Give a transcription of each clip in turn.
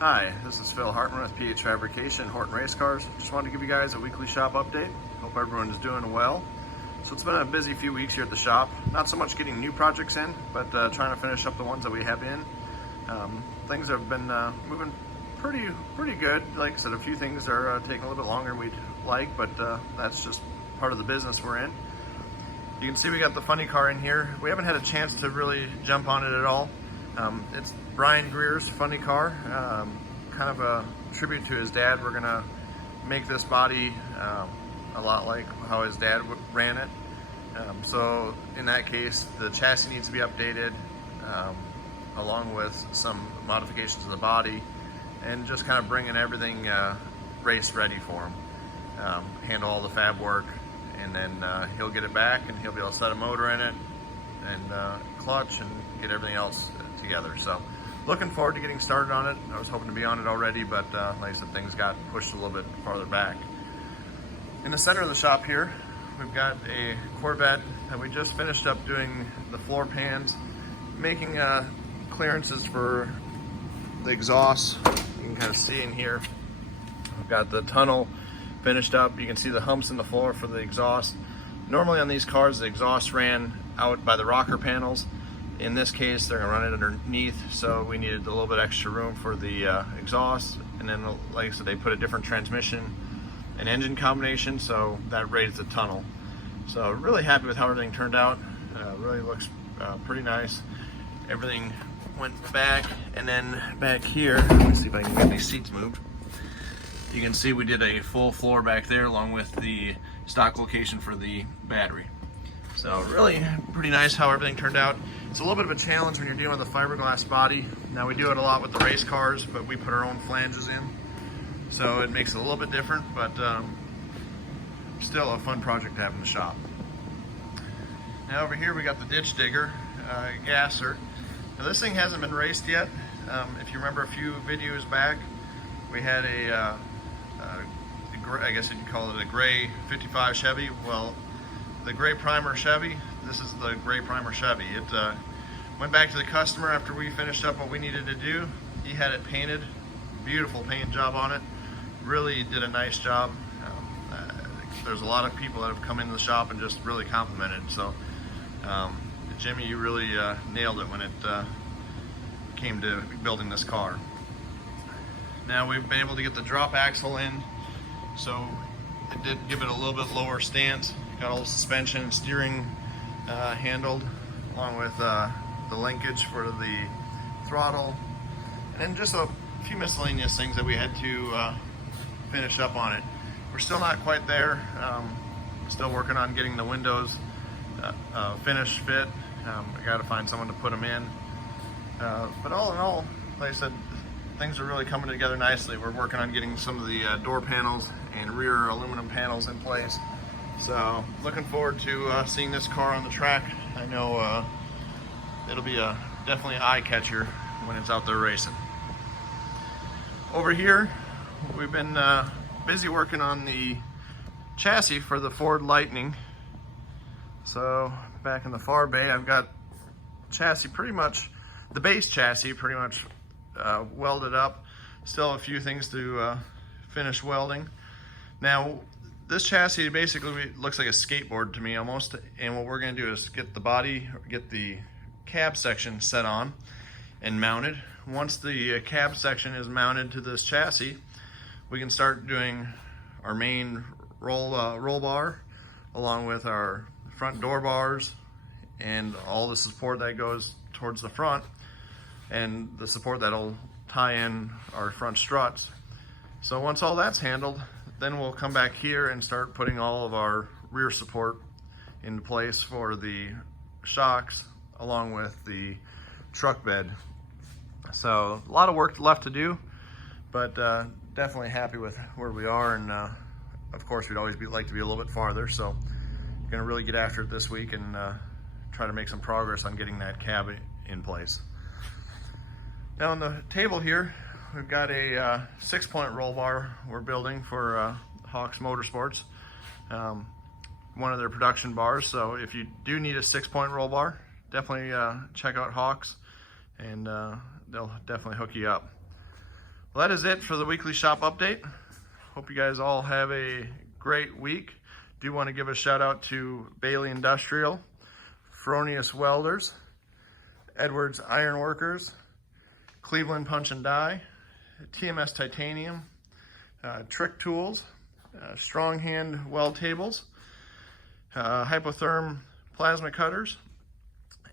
Hi, this is Phil Hartman with PH Fabrication, Horton Race Cars. Just wanted to give you guys a weekly shop update. Hope everyone is doing well. So it's been a busy few weeks here at the shop. Not so much getting new projects in, but trying to finish up the ones that we have in. Things have been moving pretty good. Like I said, a few things are taking a little bit longer than we'd like, but that's just part of the business we're in. You can see we got the funny car in here. We haven't had a chance to really jump on it at all. It's Brian Greer's funny car, kind of a tribute to his dad. We're gonna make this body a lot like how his dad ran it. So in that case, the chassis needs to be updated, along with some modifications of the body, and just kind of bringing everything race ready for him. Handle all the fab work, and then he'll get it back and he'll be able to set a motor in it and clutch and get everything else together. So looking forward to getting started on it. I was hoping to be on it already, but like I said, things got pushed a little bit farther back. In the center of the shop here, we've got a Corvette that we just finished up doing the floor pans, making clearances for the exhaust. You can kind of see in here, we've got the tunnel finished up. You can see the humps in the floor for the exhaust. Normally on these cars, the exhaust ran out by the rocker panels. In this case, they're gonna run it underneath, so we needed a little bit extra room for the exhaust. And then, like I said, they put a different transmission and engine combination, so that raised the tunnel. So really happy with how everything turned out. Really looks pretty nice. Everything went back, and then back here, let me see if I can get these seats moved. You can see we did a full floor back there along with the stock location for the battery. So really pretty nice how everything turned out. It's a little bit of a challenge when you're dealing with a fiberglass body. Now we do it a lot with the race cars, but we put our own flanges in. So it makes it a little bit different, but still a fun project to have in the shop. Now over here we got the ditch digger, gasser. Now this thing hasn't been raced yet. If you remember a few videos back, we had I guess you'd call it a gray 55 Chevy. Well, the gray primer Chevy, this is the gray primer Chevy. It went back to the customer after we finished up what we needed to do. He had it painted, beautiful paint job on it. Really did a nice job. There's a lot of people that have come into the shop and just really complimented. So Jimmy, you really nailed it when it came to building this car. Now we've been able to get the drop axle in, so it did give it a little bit lower stance. Got all the suspension and steering handled, along with the linkage for the throttle, and then just a few miscellaneous things that we had to finish up on it. We're still not quite there. Still working on getting the windows finished fit. I got to find someone to put them in. But all in all, like I said, things are really coming together nicely. We're working on getting some of the door panels and rear aluminum panels in place. So looking forward to seeing this car on the track. I know it'll be definitely an eye catcher when it's out there racing. Over here, we've been busy working on the chassis for the Ford Lightning. So back in the far bay, I've got chassis pretty much, the base chassis pretty much welded up. Still a few things to finish welding. Now this chassis basically looks like a skateboard to me almost, and what we're going to do is get the body, get the cab section set on and mounted. Once the cab section is mounted to this chassis, we can start doing our main roll bar, along with our front door bars and all the support that goes towards the front, and the support that'll tie in our front struts. So once all that's handled, then we'll come back here and start putting all of our rear support into place for the shocks, along with the truck bed. So a lot of work left to do, but definitely happy with where we are, and of course we'd always like to be a little bit farther, so gonna really get after it this week and try to make some progress on getting that cab in place. Now on the table here, we've got a 6-point roll bar we're building for Hawks Motorsports, one of their production bars. So if you do need a 6-point roll bar, definitely check out Hawks, and they'll definitely hook you up. Well, that is it for the weekly shop update. Hope you guys all have a great week. Do want to give a shout out to Bailey Industrial, Fronius Welders, Edwards Iron Workers, Cleveland Punch and Die, TMS Titanium, Trick Tools, Strong Hand Weld Tables, Hypotherm Plasma Cutters,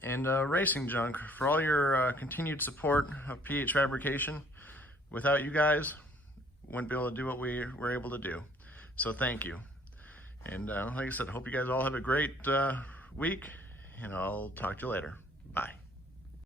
and Racing Junk for all your continued support of PH Fabrication. Without you guys, wouldn't be able to do what we were able to do. So thank you. And like I said, I hope you guys all have a great week, and I'll talk to you later. Bye.